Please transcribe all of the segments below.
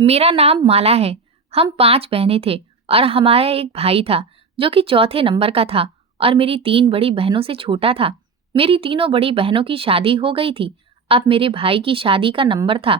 मेरा नाम माला है। हम 5 बहनें थे और हमारा एक भाई था जो कि चौथे नंबर का था और मेरी 3 बड़ी बहनों से छोटा था। मेरी तीनों बड़ी बहनों की शादी हो गई थी। अब मेरे भाई की शादी का नंबर था,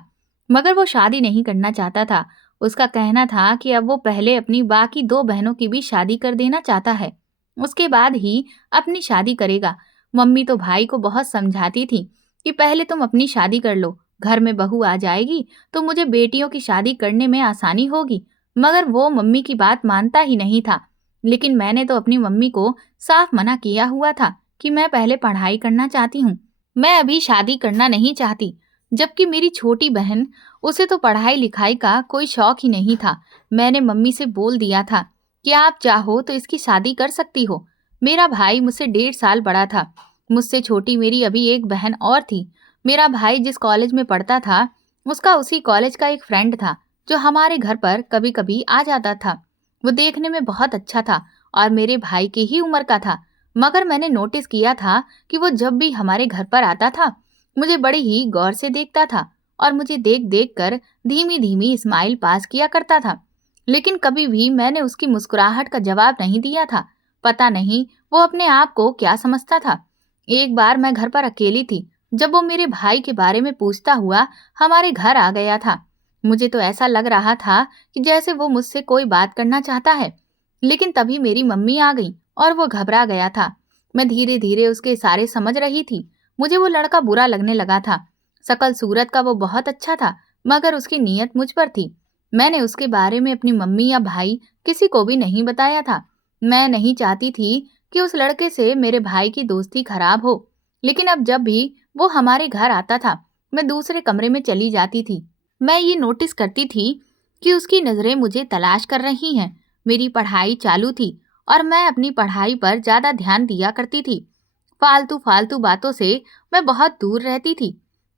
मगर वो शादी नहीं करना चाहता था। उसका कहना था कि अब वो पहले अपनी बाकी 2 बहनों की भी शादी कर देना चाहता है, उसके बाद ही अपनी शादी करेगा। मम्मी तो भाई को बहुत समझाती थी कि पहले तुम अपनी शादी कर लो, घर में बहू आ जाएगी तो मुझे बेटियों की शादी करने में आसानी होगी। मगर वो मम्मी की बात मानता ही नहीं था। लेकिन मैंने तो अपनी मम्मी को साफ मना किया हुआ था कि मैं पहले पढ़ाई करना चाहती हूँ, मैं अभी शादी करना नहीं चाहती। जबकि मेरी छोटी बहन, उसे तो पढ़ाई लिखाई का कोई शौक ही नहीं था। मैंने मम्मी से बोल दिया था कि आप चाहो तो इसकी शादी कर सकती हो। मेरा भाई मुझसे 1.5 साल बड़ा था। मुझसे छोटी मेरी अभी एक बहन और थी। मेरा भाई जिस कॉलेज में पढ़ता था, उसका उसी कॉलेज का एक फ्रेंड था जो हमारे घर पर कभी कभी आ जाता था। वो देखने में बहुत अच्छा था और मेरे भाई की ही उम्र का था। मगर मैंने नोटिस किया था कि वो जब भी हमारे घर पर आता था, मुझे बड़ी ही गौर से देखता था और मुझे देख देख कर धीमी धीमी स्माइल पास किया करता था। लेकिन कभी भी मैंने उसकी मुस्कुराहट का जवाब नहीं दिया था। पता नहीं वो अपने आप को क्या समझता था। एक बार मैं घर पर अकेली थी जब वो मेरे भाई के बारे में पूछता हुआ हमारे घर आ गया था। मुझे तो ऐसा लग रहा था कि जैसे वो मुझसे कोई बात करना चाहता है। लेकिन तभी मेरी मम्मी आ गई और वो घबरा गया था। मैं धीरे धीरे उसके इशारे समझ रही थी। मुझे वो लड़का बुरा लगने लगा था। शकल सूरत का वो बहुत अच्छा था, मगर उसकी नीयत मुझ पर थी। मैंने उसके बारे में अपनी मम्मी या भाई किसी को भी नहीं बताया था। मैं नहीं चाहती थी कि उस लड़के से मेरे भाई की दोस्ती खराब हो। लेकिन अब जब भी वो हमारे घर आता था, मैं दूसरे कमरे में चली जाती थी। मैं ये नोटिस करती थी कि उसकी नजरें मुझे तलाश कर रही हैं। मेरी पढ़ाई चालू थी और मैं अपनी पढ़ाई पर ज्यादा ध्यान दिया करती थी। फालतू फालतू बातों से मैं बहुत दूर रहती थी,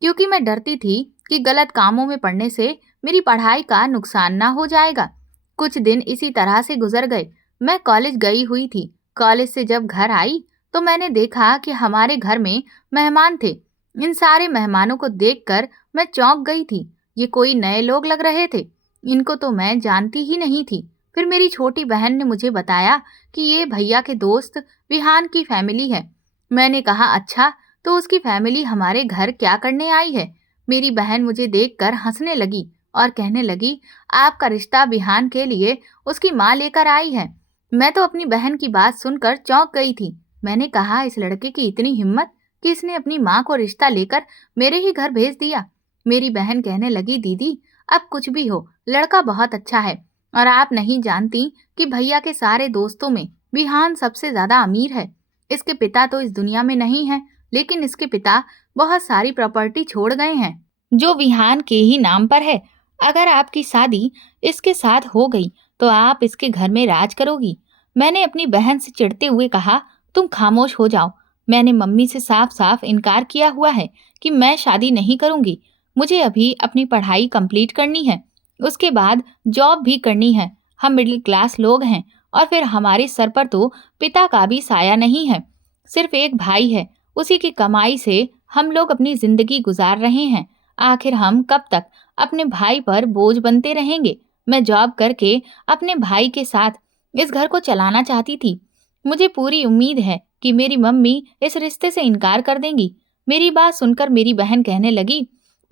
क्योंकि मैं डरती थी कि गलत कामों में पड़ने से मेरी पढ़ाई का नुकसान ना हो जाएगा। कुछ दिन इसी तरह से गुजर गए। मैं कॉलेज गई हुई थी। कॉलेज से जब घर आई तो मैंने देखा कि हमारे घर में मेहमान थे। इन सारे मेहमानों को देखकर मैं चौंक गई थी। ये कोई नए लोग लग रहे थे। इनको तो मैं जानती ही नहीं थी। फिर मेरी छोटी बहन ने मुझे बताया कि ये भैया के दोस्त विहान की फैमिली है। मैंने कहा अच्छा, तो उसकी फैमिली हमारे घर क्या करने आई है? मेरी बहन मुझे देखकर हंसने लगी और कहने लगी, आपका रिश्ता विहान के लिए उसकी माँ लेकर आई है। मैं तो अपनी बहन की बात सुनकर चौंक गई थी। मैंने कहा, इस लड़के की इतनी हिम्मत कि इसने अपनी माँ को रिश्ता लेकर मेरे ही घर भेज दिया। मेरी बहन कहने लगी, दीदी अब कुछ भी हो, लड़का बहुत अच्छा है और आप नहीं जानती कि भैया के सारे दोस्तों में विहान सबसे ज्यादा अमीर है। इसके पिता तो इस दुनिया में नहीं है, लेकिन इसके पिता बहुत सारी प्रॉपर्टी छोड़ गए हैं जो विहान के ही नाम पर है। अगर आपकी शादी इसके साथ हो गई तो आप इसके घर में राज करोगी। मैंने अपनी बहन से चिढ़ते हुए कहा, तुम खामोश हो जाओ। मैंने मम्मी से साफ साफ इनकार किया हुआ है कि मैं शादी नहीं करूंगी। मुझे अभी अपनी पढ़ाई कंप्लीट करनी है, उसके बाद जॉब भी करनी है। हम मिडिल क्लास लोग हैं और फिर हमारे सर पर तो पिता का भी साया नहीं है। सिर्फ एक भाई है, उसी की कमाई से हम लोग अपनी जिंदगी गुजार रहे हैं। आखिर हम कब तक अपने भाई पर बोझ बनते रहेंगे? मैं जॉब करके अपने भाई के साथ इस घर को चलाना चाहती थी। मुझे पूरी उम्मीद है कि मेरी मम्मी इस रिश्ते से इनकार कर देंगी। मेरी बात सुनकर मेरी बहन कहने लगी,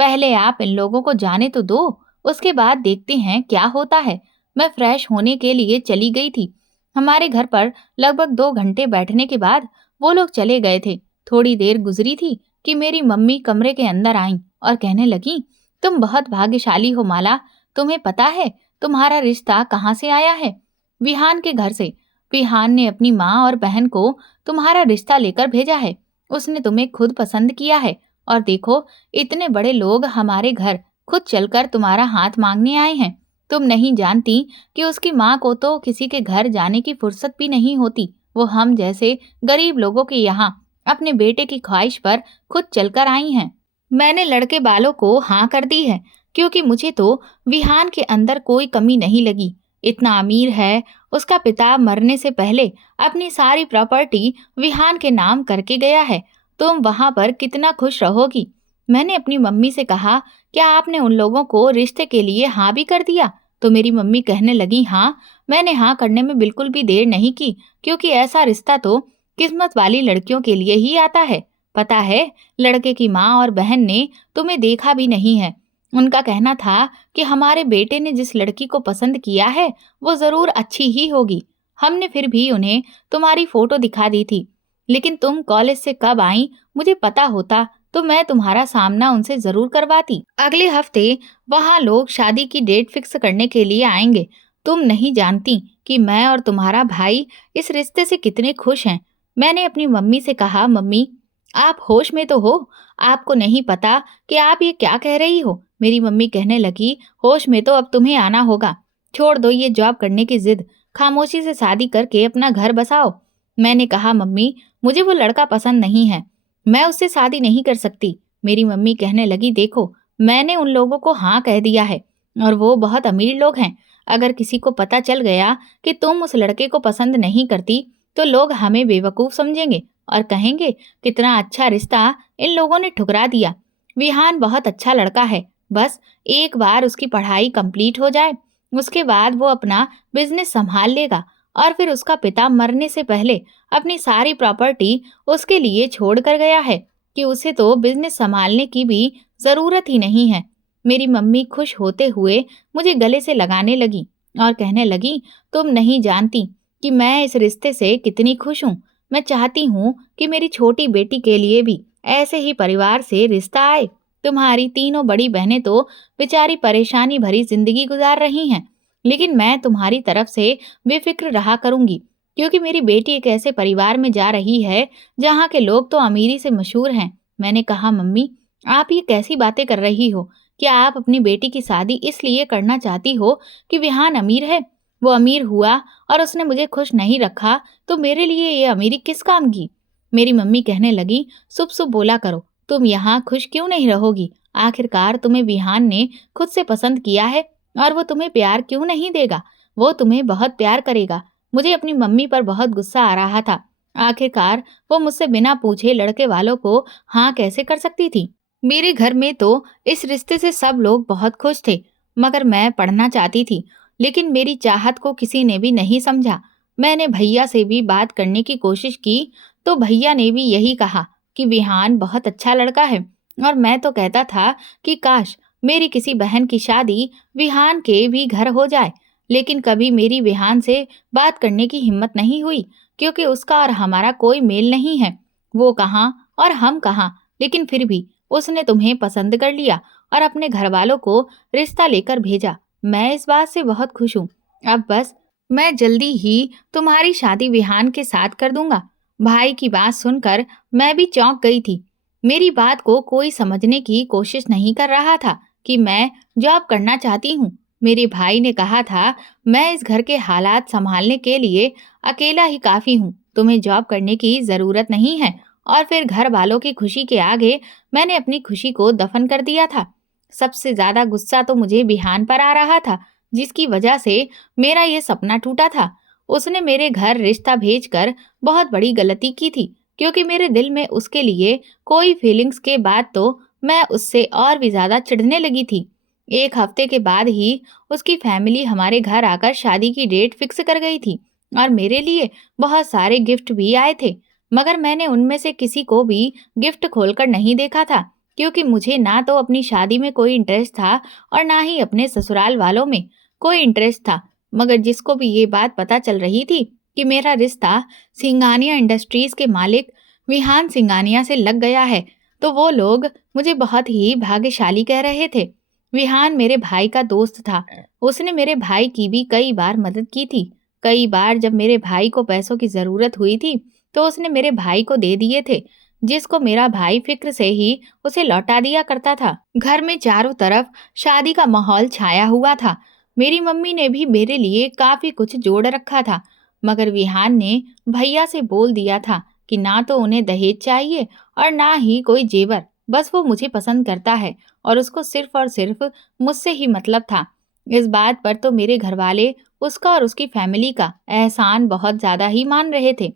पहले आप इन लोगों को जाने तो दो, उसके बाद देखते हैं क्या होता है। मैं फ्रेश होने के लिए चली गई थी। हमारे घर पर लगभग 2 घंटे बैठने के बाद वो लोग चले गए थे। थोड़ी देर गुजरी थी कि मेरी मम्मी कमरे के अंदर आईं और कहने लगी, तुम बहुत भाग्यशाली हो माला। तुम्हें पता है तुम्हारा रिश्ता कहाँ से आया है? विहान के घर से। विहान ने अपनी माँ और बहन को तुम्हारा रिश्ता लेकर भेजा है। उसने तुम्हें खुद पसंद किया है और देखो, इतने बड़े लोग हमारे घर खुद चलकर तुम्हारा हाथ मांगने आए हैं। तुम नहीं जानती कि उसकी माँ को तो किसी के घर जाने की फुर्सत भी नहीं होती। वो हम जैसे गरीब लोगों के यहाँ अपने बेटे की ख्वाहिश पर खुद चलकर आई हैं। मैंने लड़के वालों को हाँ कर दी है, क्योंकि मुझे तो विहान के अंदर कोई कमी नहीं लगी। इतना अमीर है, उसका पिता मरने से पहले अपनी सारी प्रॉपर्टी विहान के नाम करके गया है। तुम वहां पर कितना खुश रहोगी? मैंने अपनी मम्मी से कहा, क्या आपने उन लोगों को रिश्ते के लिए हाँ भी कर दिया? तो मेरी मम्मी कहने लगी, हाँ, मैंने हाँ करने में बिल्कुल भी देर नहीं की, क्योंकि ऐसा रिश्ता तो किस्मत वाली लड़कियों के लिए ही आता है। पता है, लड़के की माँ और बहन ने तुम्हें देखा भी नहीं है। उनका कहना था कि हमारे बेटे ने जिस लड़की को पसंद किया है, वो जरूर अच्छी ही होगी। हमने फिर भी उन्हें तुम्हारी फोटो दिखा दी थी, लेकिन तुम कॉलेज से कब आई, मुझे पता होता तो मैं तुम्हारा सामना उनसे जरूर करवाती। अगले हफ्ते वहाँ लोग शादी की डेट फिक्स करने के लिए आएंगे। तुम नहीं जानती कि मैं और तुम्हारा भाई इस रिश्ते से कितने खुश हैं। मैंने अपनी मम्मी से कहा, मम्मी, आप होश में तो हो? आपको नहीं पता कि आप ये क्या कह रही हो? मेरी मम्मी कहने लगी, होश में तो अब तुम्हें आना होगा। छोड़ दो ये जॉब करने की जिद, खामोशी से शादी करके अपना घर बसाओ। मैंने कहा, मम्मी, मुझे वो लड़का पसंद नहीं है, मैं उससे शादी नहीं कर सकती। मेरी मम्मी कहने लगी, देखो, मैंने उन लोगों को हाँ कह दिया है और वो बहुत अमीर लोग हैं। अगर किसी को पता चल गया कि तुम उस लड़के को पसंद नहीं करती, तो लोग हमें बेवकूफ समझेंगे और कहेंगे, कितना अच्छा रिश्ता इन लोगों ने ठुकरा दिया। विहान बहुत अच्छा लड़का है, बस एक बार उसकी पढ़ाई कंप्लीट हो जाए, उसके बाद वो अपना बिजनेस संभाल लेगा और फिर उसका पिता मरने से पहले अपनी सारी प्रॉपर्टी उसके लिए छोड़ कर गया है कि उसे तो बिजनेस संभालने की भी जरूरत ही नहीं है। मेरी मम्मी खुश होते हुए मुझे गले से लगाने लगी और कहने लगी, तुम नहीं जानती कि मैं इस रिश्ते से कितनी खुश हूँ। मैं चाहती हूँ कि मेरी छोटी बेटी के लिए भी ऐसे ही परिवार से रिश्ता आए। तुम्हारी तीनों बड़ी बहनें तो बेचारी परेशानी भरी जिंदगी गुजार रही हैं, लेकिन मैं तुम्हारी तरफ से बेफिक्र रहा करूंगी, क्योंकि मेरी बेटी एक ऐसे परिवार में जा रही है जहाँ के लोग तो अमीरी से मशहूर हैं। मैंने कहा, मम्मी, आप ये कैसी बातें कर रही हो? क्या आप अपनी बेटी की शादी इसलिए करना चाहती हो कि विहान अमीर है? वो अमीर हुआ और उसने मुझे खुश नहीं रखा, तो मेरे लिए ये अमीरी किस काम की? मेरी मम्मी कहने लगी, सुब सुब बोला करो, तुम यहाँ खुश क्यों नहीं रहोगी? आखिरकार तुम्हें विहान ने खुद से पसंद किया है और वो तुम्हें प्यार क्यों नहीं देगा? वो तुम्हें बहुत प्यार करेगा। मुझे अपनी मम्मी पर बहुत गुस्सा आ रहा था। आखिरकार वो मुझसे बिना पूछे लड़के वालों को हाँ कैसे कर सकती थी? मेरे घर में तो इस रिश्ते से सब लोग बहुत खुश थे, मगर मैं पढ़ना चाहती थी, लेकिन मेरी चाहत को किसी ने भी नहीं समझा। मैंने भैया से भी बात करने की कोशिश की, तो भैया ने भी यही कहा कि विहान बहुत अच्छा लड़का है, और मैं तो कहता था कि काश मेरी किसी बहन की शादी विहान के भी घर हो जाए। लेकिन कभी मेरी विहान से बात करने की हिम्मत नहीं हुई, क्योंकि उसका और हमारा कोई मेल नहीं है। वो कहाँ और हम कहाँ, लेकिन फिर भी उसने तुम्हें पसंद कर लिया और अपने घर वालों को रिश्ता लेकर भेजा। मैं इस बात से बहुत खुश हूँ। अब बस मैं जल्दी ही तुम्हारी शादी विहान के साथ कर दूंगा। भाई की बात सुनकर मैं भी चौंक गई थी। मेरी बात को कोई समझने की कोशिश नहीं कर रहा था कि मैं जॉब करना चाहती हूँ। मेरे भाई ने कहा था, मैं इस घर के हालात संभालने के लिए अकेला ही काफी हूँ, तुम्हें जॉब करने की जरूरत नहीं है। और फिर घर वालों की खुशी के आगे मैंने अपनी खुशी को दफन कर दिया था। सबसे ज्यादा गुस्सा तो मुझे बिहान पर आ रहा था, जिसकी वजह से मेरा ये सपना टूटा था। उसने मेरे घर रिश्ता भेजकर बहुत बड़ी गलती की थी, क्योंकि मेरे दिल में उसके लिए कोई फीलिंग्स के बाद तो मैं उससे और भी ज्यादा चिढ़ने लगी थी। एक हफ्ते के बाद ही उसकी फैमिली हमारे घर आकर शादी की डेट फिक्स कर गई थी और मेरे लिए बहुत सारे गिफ्ट भी आए थे, मगर मैंने उनमें से किसी को भी गिफ्ट खोलकर नहीं देखा था, क्योंकि मुझे ना तो अपनी शादी में कोई इंटरेस्ट था और ना ही अपने ससुराल वालों में कोई इंटरेस्ट था। मगर जिसको भी ये बात पता चल रही थी कि मेरा रिश्ता सिंघानिया इंडस्ट्रीज के मालिक विहान सिंघानिया से लग गया है, तो वो लोग मुझे बहुत ही भाग्यशाली कह रहे थे। विहान मेरे भाई का दोस्त था। उसने मेरे भाई की भी कई बार मदद की थी। कई बार जब मेरे भाई को पैसों की जरूरत हुई थी, तो उसने मेरे भाई को दे दिए थे, जिसको मेरा भाई फिक्र से ही उसे लौटा दिया करता था। घर में चारों तरफ शादी का माहौल छाया हुआ था। मेरी मम्मी ने भी मेरे लिए काफी कुछ जोड़ रखा था, मगर विहान ने भैया से बोल दिया था कि ना तो उन्हें दहेज चाहिए और ना ही कोई जेवर। बस वो मुझे पसंद करता है और उसको सिर्फ और सिर्फ मुझसे ही मतलब था। इस बात पर तो मेरे घर वाले उसका और उसकी फैमिली का एहसान बहुत ज्यादा ही मान रहे थे।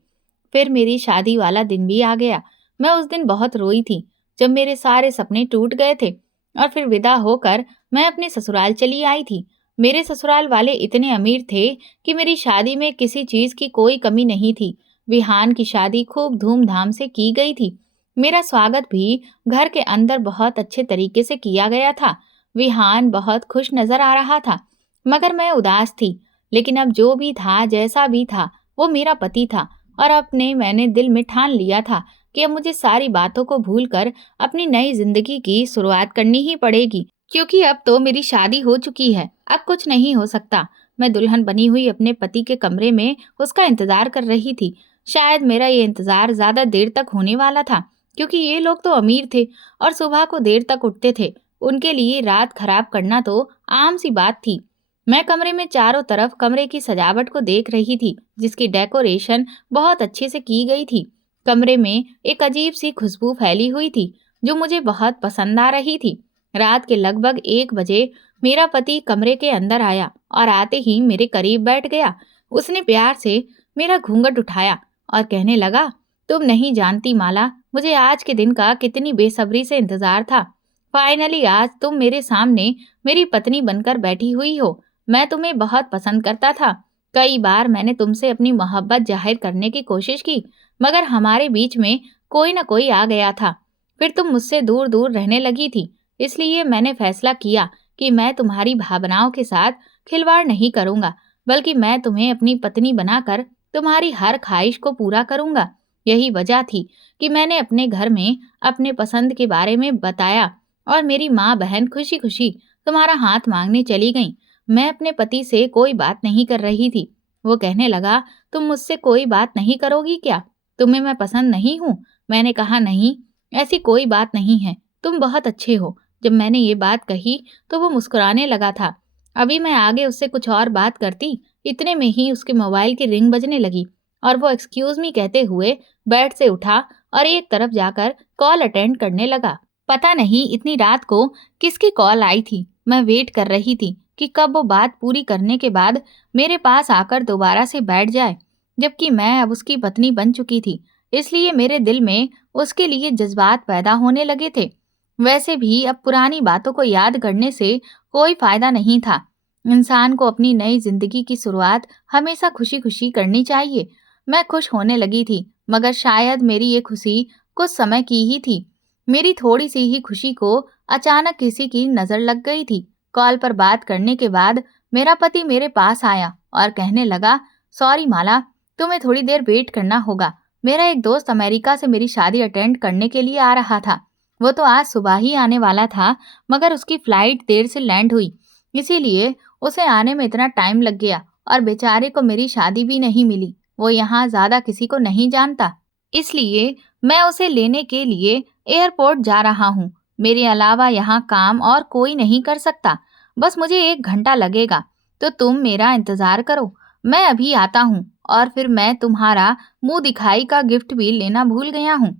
फिर मेरी शादी वाला दिन भी आ गया। मैं उस दिन बहुत रोई थी। जब मेरे सारे सपने टूट गए थे और फिर विदा होकर मैं अपने ससुराल चली आई थी। मेरे ससुराल वाले इतने अमीर थे कि मेरी शादी में किसी चीज की कोई कमी नहीं थी। विहान की शादी खूब धूमधाम से की गई थी। मेरा स्वागत भी घर के अंदर बहुत अच्छे तरीके से किया गया था। विहान बहुत खुश नजर आ रहा था, मगर मैं उदास थी। लेकिन अब जो भी था, जैसा भी था, वो मेरा पति था। और मैंने दिल में ठान लिया था कि अब मुझे सारी बातों को भूलकर अपनी नई जिंदगी की शुरुआत करनी ही पड़ेगी, क्योंकि अब तो मेरी शादी हो चुकी है। अब कुछ नहीं हो सकता। मैं दुल्हन बनी हुई अपने पति के कमरे में उसका इंतजार कर रही थी। शायद मेरा ये इंतजार ज्यादा देर तक होने वाला था, क्योंकि ये लोग तो अमीर थे और सुबह को देर तक उठते थे। उनके लिए रात खराब करना तो आम सी बात थी। मैं कमरे में चारों तरफ कमरे की सजावट को देख रही थी, जिसकी डेकोरेशन बहुत अच्छे से की गई थी। कमरे में एक अजीब सी खुशबू फैली हुई थी, जो मुझे बहुत पसंद आ रही थी। रात के लगभग 1 बजे मेरा पति कमरे के अंदर आया और आते ही मेरे करीब बैठ गया। उसने प्यार से मेरा घूंघट उठाया और कहने लगा, तुम नहीं जानती माला, मुझे आज के दिन का कितनी बेसब्री से इंतजार था। फाइनली आज तुम मेरे सामने मेरी पत्नी बनकर बैठी हुई हो। मैं तुम्हें बहुत पसंद करता था। कई बार मैंने तुमसे अपनी मोहब्बत जाहिर करने की कोशिश की, मगर हमारे बीच में कोई न कोई आ गया था। फिर तुम मुझसे दूर दूर रहने लगी थी। इसलिए मैंने फैसला किया कि मैं तुम्हारी भावनाओं के साथ खिलवाड़ नहीं करूंगा, बल्कि मैं तुम्हें अपनी पत्नी बनाकर तुम्हारी हर ख्वाहिश को पूरा करूंगा। यही वजह थी कि मैंने अपने घर में अपने पसंद के बारे में बताया और मेरी माँ बहन खुशी खुशी तुम्हारा हाथ मांगने चली गईं। मैं अपने पति से कोई बात नहीं कर रही थी। वो कहने लगा, तुम मुझसे कोई बात नहीं करोगी क्या? तुम्हें मैं पसंद नहीं हूँ? मैंने कहा, नहीं, ऐसी कोई बात नहीं है, तुम बहुत अच्छे हो। जब मैंने ये बात कही तो वो मुस्कुराने लगा था। अभी मैं आगे उससे कुछ और बात करती, इतने में ही उसके मोबाइल की रिंग बजने लगी और वो एक्सक्यूज मी कहते हुए बेड से उठा और एक तरफ जाकर कॉल अटेंड करने लगा। पता नहीं इतनी रात को किसकी कॉल आई थी। मैं वेट कर रही थी कि कब वो बात पूरी करने के बाद मेरे पास आकर दोबारा से बैठ जाए, जबकि मैं अब उसकी पत्नी बन चुकी थी। इसलिए मेरे दिल में उसके लिए जज्बात पैदा होने लगे थे। वैसे भी अब पुरानी बातों को याद करने से कोई फायदा नहीं था। इंसान को अपनी नई जिंदगी की शुरुआत हमेशा खुशी खुशी करनी चाहिए। मैं खुश होने लगी थी, मगर शायद मेरी ये खुशी कुछ समय की ही थी। मेरी थोड़ी सी ही खुशी को अचानक किसी की नजर लग गई थी। कॉल पर बात करने के बाद मेरा पति मेरे पास आया और कहने लगा, सॉरी माला, तुम्हें थोड़ी देर वेट करना होगा। मेरा एक दोस्त अमेरिका से मेरी शादी अटेंड करने के लिए आ रहा था। वो तो आज सुबह ही आने वाला था, मगर उसकी फ्लाइट देर से लैंड हुई, इसीलिए उसे आने में इतना टाइम लग गया और बेचारे को मेरी शादी भी नहीं मिली। वो यहाँ ज्यादा किसी को नहीं जानता, इसलिए मैं उसे लेने के लिए एयरपोर्ट जा रहा हूँ। मेरे अलावा यहाँ काम और कोई नहीं कर सकता। बस मुझे 1 घंटा लगेगा, तो तुम मेरा इंतजार करो। मैं अभी आता हूँ। और फिर मैं तुम्हारा मुंह दिखाई का गिफ्ट भी लेना भूल गया हूँ।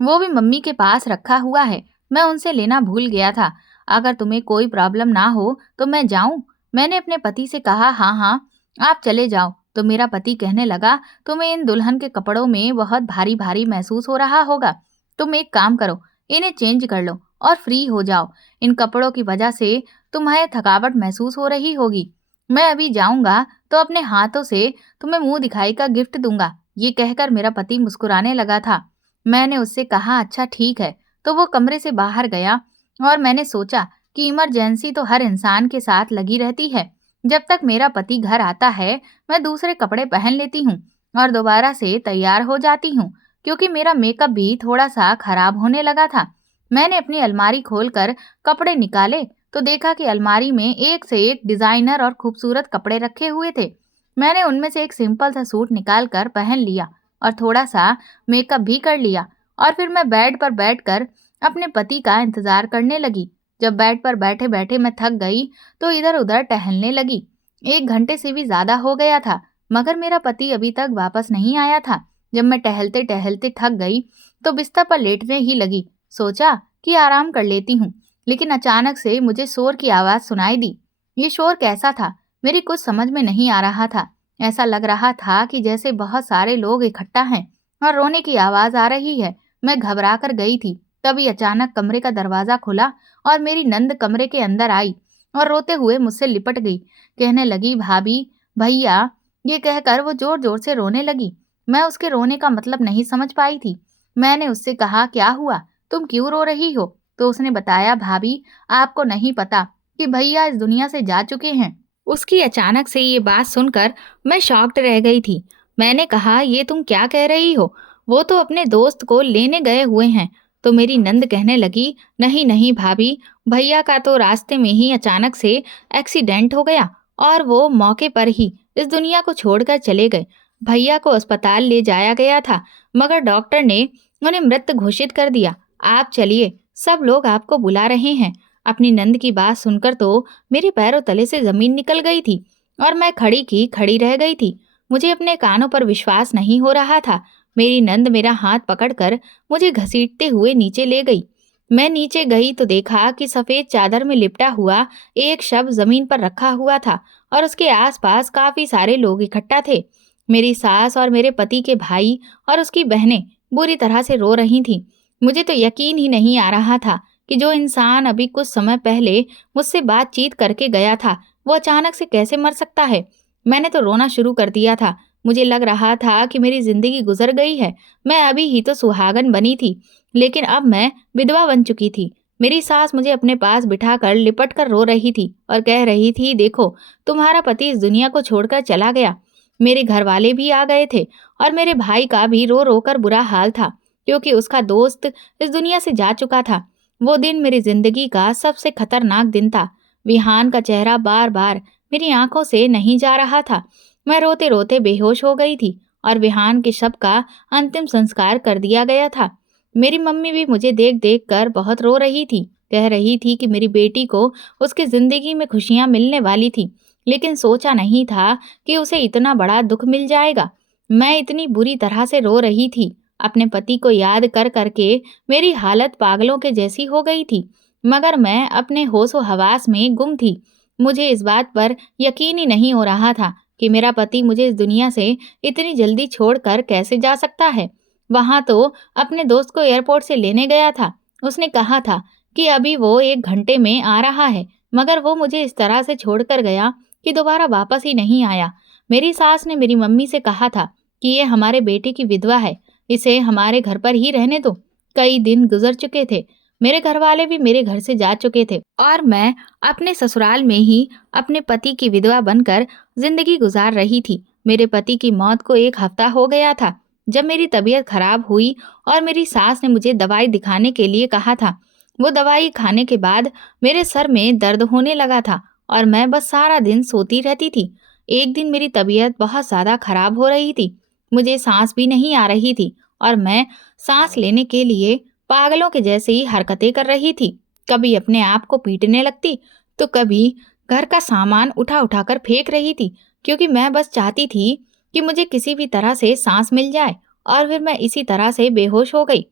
वो भी मम्मी के पास रखा हुआ है। मैं उनसे लेना भूल गया था। अगर तुम्हें कोई प्रॉब्लम ना हो तो मैं जाऊं? मैंने अपने पति से कहा, हाँ हाँ, आप चले जाओ। तो मेरा पति कहने लगा, तुम्हें इन दुल्हन के कपड़ों में बहुत भारी भारी महसूस हो रहा होगा। तुम एक काम करो, इन्हें चेंज कर लो और फ्री हो जाओ। इन कपड़ों की वजह से तुम्हें थकावट महसूस हो रही होगी। मैं अभी जाऊंगा तो अपने हाथों से तुम्हें मुंह दिखाई का गिफ्ट दूंगा। ये कहकर मेरा पति मुस्कुराने लगा था। मैंने उससे कहा, अच्छा ठीक है। तो वो कमरे से बाहर गया और मैंने सोचा कि इमरजेंसी तो हर इंसान के साथ लगी रहती है। जब तक मेरा पति घर आता है, मैं दूसरे कपड़े पहन लेती हूँ और दोबारा से तैयार हो जाती हूँ, क्योंकि मेरा मेकअप भी थोड़ा सा खराब होने लगा था। मैंने अपनी अलमारी खोलकर कपड़े निकाले तो देखा कि अलमारी में एक से एक डिजाइनर और खूबसूरत कपड़े रखे हुए थे। मैंने उनमें से एक सिंपल सा सूट निकाल कर पहन लिया और थोड़ा सा मेकअप भी कर लिया और फिर मैं बेड पर बैठकर अपने पति का इंतजार करने लगी। जब बेड पर बैठे बैठे मैं थक गई तो इधर उधर टहलने लगी। 1 घंटे से भी ज्यादा हो गया था, मगर मेरा पति अभी तक वापस नहीं आया था। जब मैं टहलते टहलते थक गई तो बिस्तर पर लेटने ही लगी। सोचा कि आराम कर लेती हूँ, लेकिन अचानक से मुझे शोर की आवाज सुनाई दी। ये शोर कैसा था, मेरी कुछ समझ में नहीं आ रहा था। ऐसा लग रहा था कि जैसे बहुत सारे लोग इकट्ठा हैं और रोने की आवाज आ रही है। मैं घबरा कर गई थी। तभी अचानक कमरे का दरवाजा खुला और मेरी नंद कमरे के अंदर आई और रोते हुए मुझसे लिपट गई। कहने लगी, भाभी, भैया, ये कहकर वो जोर जोर से रोने लगी। मैं उसके रोने का मतलब नहीं समझ पाई थी। मैंने उससे कहा, क्या हुआ, तुम क्यों रो रही हो? तो उसने बताया, भाभी, आपको नहीं पता कि भैया इस दुनिया से जा चुके हैं। उसकी अचानक से ये बात सुनकर मैं शॉक्ड रह गई थी। मैंने कहा, ये तुम क्या कह रही हो? वो तो अपने दोस्त को लेने गए हुए हैं। तो मेरी नंद कहने लगी, नहीं नहीं भाभी, भैया का तो रास्ते में ही अचानक से एक्सीडेंट हो गया और वो मौके पर ही इस दुनिया को छोड़कर चले गए। भैया को अस्पताल ले जाया गया था, मगर डॉक्टर ने उन्हें मृत घोषित कर दिया। आप चलिए, सब लोग आपको बुला रहे हैं। अपनी नंद की बात सुनकर तो मेरे पैरों तले से जमीन निकल गई थी और मैं खड़ी की खड़ी रह गई थी। मुझे अपने कानों पर विश्वास नहीं हो रहा था। मेरी नंद मेरा हाथ पकड़कर मुझे घसीटते हुए नीचे ले गई। मैं नीचे गई तो देखा कि सफेद चादर में लिपटा हुआ एक शव जमीन पर रखा हुआ था और उसके आसपास काफी सारे लोग इकट्ठा थे। मेरी सास और मेरे पति के भाई और उसकी बहनें बुरी तरह से रो रही थीं। मुझे तो यकीन ही नहीं आ रहा था कि जो इंसान अभी कुछ समय पहले मुझसे बातचीत करके गया था, वो अचानक से कैसे मर सकता है। मैंने तो रोना शुरू कर दिया था। मुझे लग रहा था कि मेरी जिंदगी गुजर गई है। मैं अभी ही तो सुहागन बनी थी, लेकिन अब मैं विधवा बन चुकी थी। मेरी सास मुझे अपने पास बिठाकर लिपट कर रो रही थी और कह रही थी, देखो, तुम्हारा पति इस दुनिया को छोड़कर चला गया। मेरे घर वाले भी आ गए थे और मेरे भाई का भी रो रो कर बुरा हाल था, क्योंकि उसका दोस्त इस दुनिया से जा चुका था। वो दिन मेरी जिंदगी का सबसे खतरनाक दिन था। विहान का चेहरा बार बार मेरी आंखों से नहीं जा रहा था। मैं रोते रोते बेहोश हो गई थी और विहान के शव का अंतिम संस्कार कर दिया गया था। मेरी मम्मी भी मुझे देख देख कर बहुत रो रही थी। कह रही थी कि मेरी बेटी को उसकी जिंदगी में खुशियां मिलने वाली थी, लेकिन सोचा नहीं था कि उसे इतना बड़ा दुख मिल जाएगा। मैं इतनी बुरी तरह से रो रही थी। अपने पति को याद कर करके मेरी हालत पागलों के जैसी हो गई थी, मगर मैं अपने होशो हवास में गुम थी। मुझे इस बात पर यकीन ही नहीं हो रहा था कि मेरा पति मुझे इस दुनिया से इतनी जल्दी छोड़कर कैसे जा सकता है। वहां तो अपने दोस्त को एयरपोर्ट से लेने गया था। उसने कहा था कि अभी वो 1 घंटे में आ रहा है, मगर वो मुझे इस तरह से छोड़कर गया कि दोबारा वापस ही नहीं आया। मेरी सास ने मेरी मम्मी से कहा था कि ये हमारे बेटे की विधवा है, इसे हमारे घर पर ही रहने दो। कई दिन गुजर चुके थे। मेरे घर वाले भी मेरे घर से जा चुके थे और मैं अपने ससुराल में ही अपने पति की विधवा बनकर जिंदगी गुजार रही थी। मेरे पति की मौत को 1 हफ्ता हो गया था जब मेरी तबीयत खराब हुई और मेरी सास ने मुझे दवाई दिखाने के लिए कहा था। वो दवाई खाने के बाद मेरे सर में दर्द होने लगा था और मैं बस सारा दिन सोती रहती थी। एक दिन मेरी तबीयत बहुत ज्यादा खराब हो रही थी। मुझे सांस भी नहीं आ रही थी और मैं सांस लेने के लिए पागलों के जैसे ही हरकतें कर रही थी। कभी अपने आप को पीटने लगती तो कभी घर का सामान उठा उठाकर फेंक रही थी, क्योंकि मैं बस चाहती थी कि मुझे किसी भी तरह से सांस मिल जाए। और फिर मैं इसी तरह से बेहोश हो गई।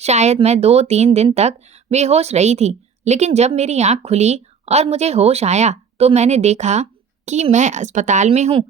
शायद मैं 2-3 दिन तक बेहोश रही थी, लेकिन जब मेरी आंख खुली और मुझे होश आया तो मैंने देखा कि मैं अस्पताल में हूँ।